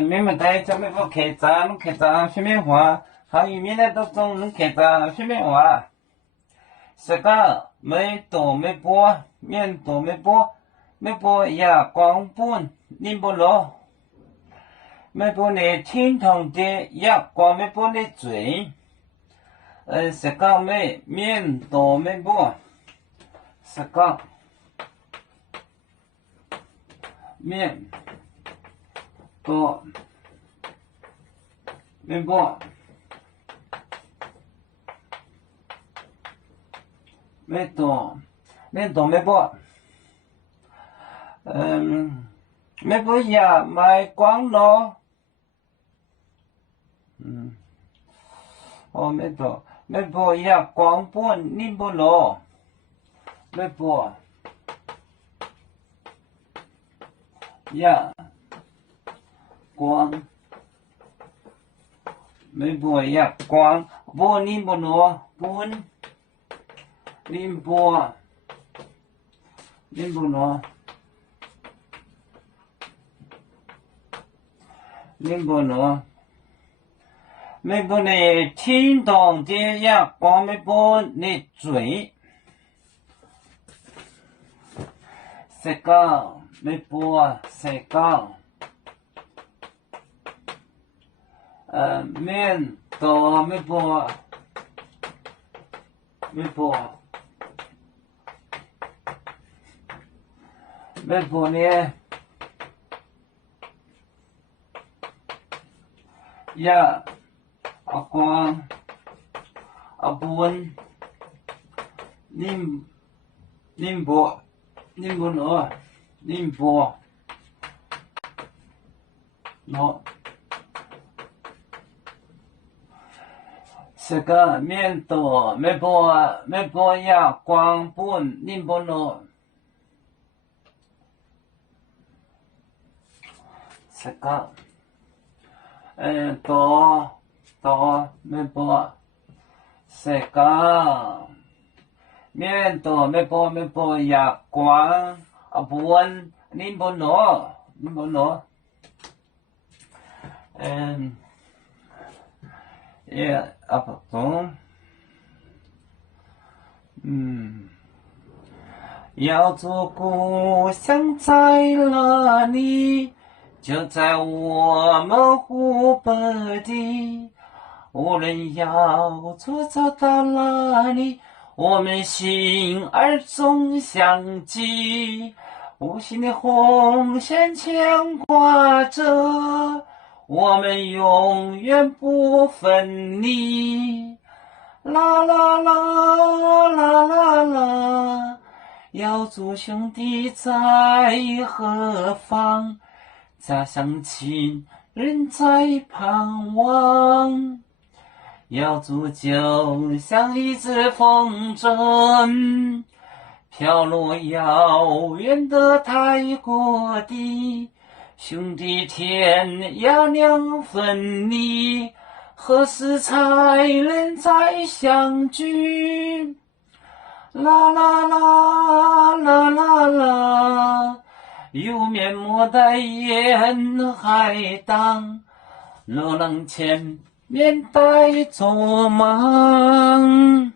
明明在这边不开闸，能开闸什么话？还有明天都总能开闸什么话？这个没多没波，面多没波，没波呀光本你不落，没波你天堂的呀光没波你嘴，这个没面多没波，这个面多没波。没多没波，没波呀买光咯，没波呀光本你不落，没波呀光，没波呀光，波你不落，本你波，你不落。明不喏，没不你听懂的呀，光没不你嘴，谁讲没不啊？谁讲？面多没不，没不，没不呢？呀，阿光，阿本，您不喏，您不喏。这个面多没波呀，光本您不喏。这个。多没波，这个面多没波呀，光啊本你不喏，也啊不懂，要做故乡在哪里？就在我们湖北地，无论要走到哪里，我们心儿总相系，无形的红线牵挂着，我们永远不分离。啦啦啦啦啦啦，要做兄弟在何方？家乡亲人在盼望，要煮酒像一只风筝，飘落遥远的泰国地。兄弟天涯两分离，何时才能再相聚？啦啦啦啦啦啦，有面目的沿海荡，路浪前面带着忙。